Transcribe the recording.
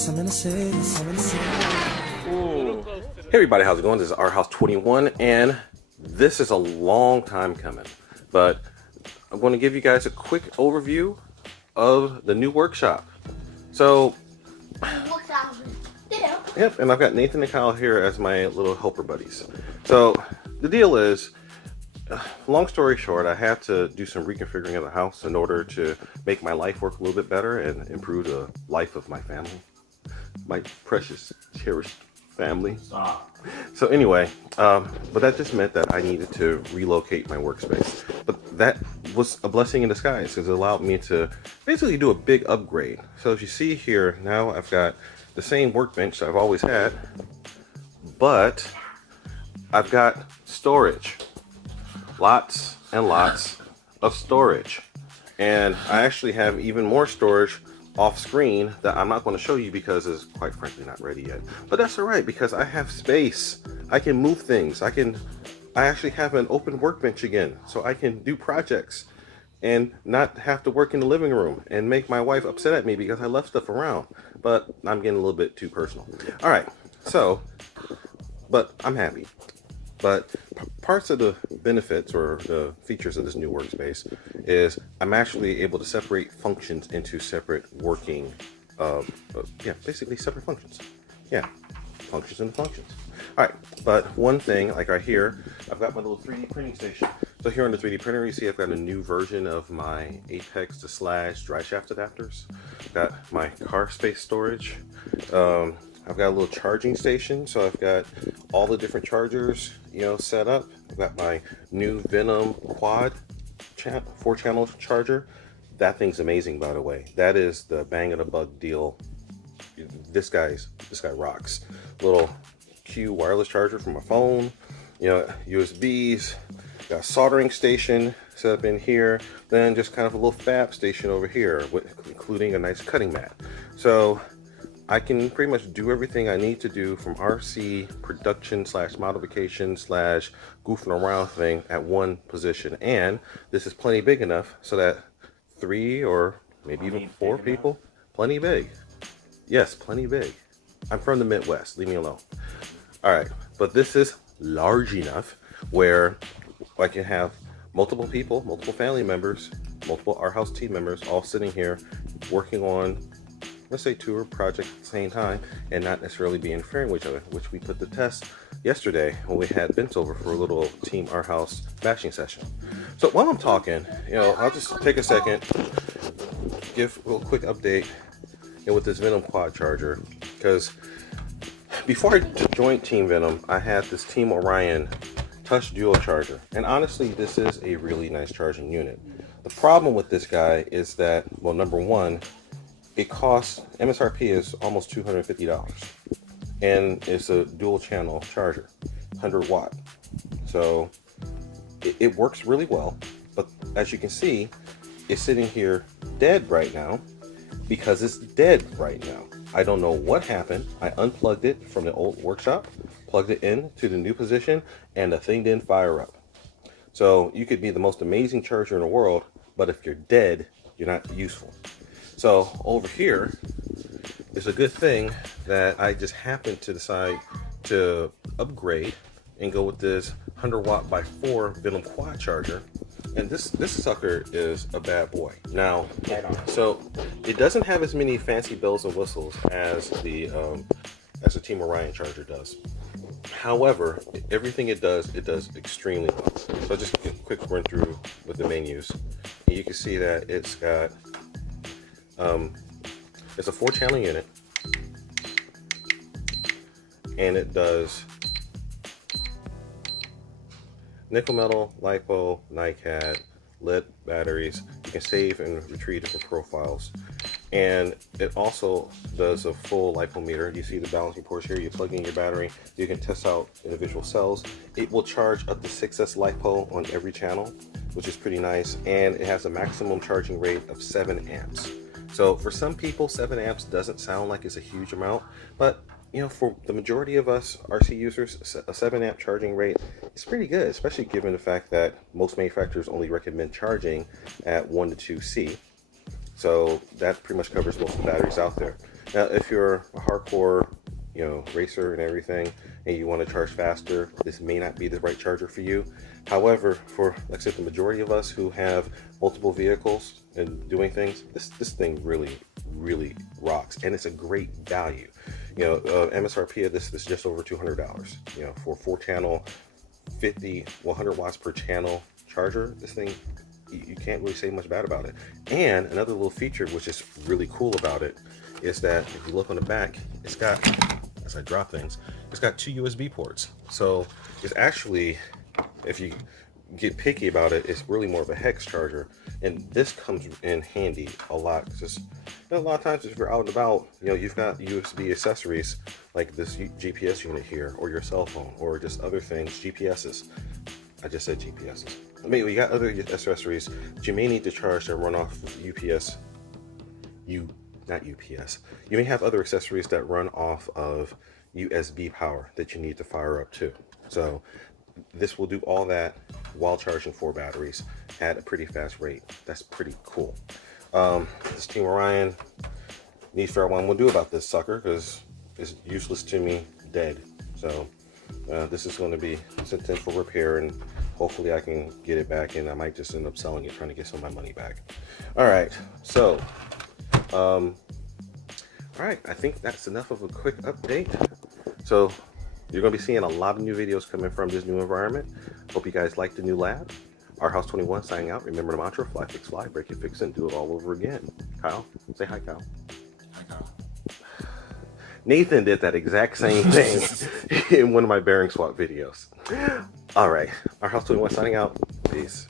Hey everybody, how's it going? This is Our House 21, and this is a long time coming, but I'm going to give you guys a quick overview of the new workshop. So, yep, and I've got Nathan and Kyle here as my little helper buddies. So, the deal is, long story short, I had to do some reconfiguring of the house in order to make my life work a little bit better and improve the life of my family. My precious, cherished family. So anyway, but that just meant that I needed to relocate my workspace. But that was a blessing in disguise because it allowed me to basically do a big upgrade. So as you see here, now I've got the same workbench I've always had, but I've got storage. Lots and lots of storage. And I actually have even more storage off screen that I'm not going to show you because it's quite frankly not ready yet. But that's all right because I have space. I can move things. I actually have an open workbench again, so I can do projects and not have to work in the living room and make my wife upset at me because I left stuff around. But I'm getting a little bit too personal. All right, so, but I'm happy. But parts of the benefits or the features of this new workspace is I'm actually able to separate functions into separate working, basically separate functions. Yeah, functions and functions. All right, but one thing, like right here, I've got my little 3D printing station. So here on the 3D printer, you see I've got a new version of my Apex to Slash dry shaft adapters. Got my car space storage. I've got a little charging station, so I've got all the different chargers, set up. I've got my new Venom ProQuad 4-channel charger. That thing's amazing, by the way. That is the bang of the bug deal. This guy rocks. Little Q wireless charger for my phone, USBs. Got a soldering station set up in here. Then just kind of a little fab station over here, including a nice cutting mat. So I can pretty much do everything I need to do from RC production / modification / goofing around thing at one position. And this is plenty big enough so that 3 or maybe even 4 people, plenty big. Yes, plenty big. I'm from the Midwest, leave me alone. All right, but this is large enough where I can have multiple people, multiple family members, multiple Our House team members all sitting here working on, let's say, 2 projects at the same time and not necessarily be interfering with each other, which we put the test yesterday when we had Vince over for a little team Our House bashing session. So while I'm talking, I'll just take a second, give a little quick update with this Venom quad charger, because before I joined Team Venom, I had this Team Orion Touch Dual charger, and honestly, this is a really nice charging unit. The problem with this guy is that, well, number one, it costs, MSRP is almost $250, and it's a dual channel charger, 100 watt. So it works really well, but as you can see, it's sitting here dead right now because it's dead right now. I don't know what happened. I unplugged it from the old workshop, plugged it in to the new position, and the thing didn't fire up. So you could be the most amazing charger in the world, but if you're dead, you're not useful. So over here, it's a good thing that I just happened to decide to upgrade and go with this 100 watt by 4 Venom quad charger. And this sucker is a bad boy. Now, so it doesn't have as many fancy bells and whistles as the Team Orion charger does. However, everything it does extremely well. So I'll just get a quick run through with the menus. And you can see that it's got, it's a 4-channel unit, and it does nickel metal, LiPo, NiCad, lead batteries. You can save and retrieve different profiles. And it also does a full LiPo meter. You see the balancing ports here. You plug in your battery. You can test out individual cells. It will charge up to 6S LiPo on every channel, which is pretty nice. And it has a maximum charging rate of 7 amps. So for some people, 7 amps doesn't sound like it's a huge amount, but for the majority of us RC users, a 7 amp charging rate is pretty good, especially given the fact that most manufacturers only recommend charging at 1 to 2C. So that pretty much covers most of the batteries out there. Now, if you're a hardcore, racer and everything, and you want to charge faster, this may not be the right charger for you. However, for, like I said, the majority of us who have multiple vehicles and doing things, this thing really, really rocks, and it's a great value. MSRP of this is just over $200. For 4-channel, 100 watts per channel charger, this thing, you can't really say much bad about it. And another little feature which is really cool about it is that if you look on the back, it's got, as I drop things, it's got 2 USB ports. So it's actually, if you get picky about it, it's really more of a hex charger, and this comes in handy a lot. Just a lot of times if you're out and about, you've got USB accessories like this GPS unit here, or your cell phone, or just other things, GPSs. I just said GPSs. I mean, we got other accessories that you may need to charge that run off UPS. Not UPS. You may have other accessories that run off of USB power that you need to fire up too. So this will do all that while charging 4 batteries at a pretty fast rate. That's pretty cool. This Team Orion needs to figure out what I'm gonna do about this sucker, because it's useless to me, dead. So this is going to be sent in for repair, and hopefully I can get it back, and I might just end up selling it, trying to get some of my money back. All right, so all right, I think that's enough of a quick update. So you're going to be seeing a lot of new videos coming from this new environment. Hope you guys like the new lab. rhouse21 signing out. Remember the mantra: fly, fix, fly, break it, fix it, and do it all over again. Kyle, say hi, Kyle. Hi, Kyle. Nathan did that exact same thing in one of my bearing swap videos. All right, rhouse21 signing out. Peace.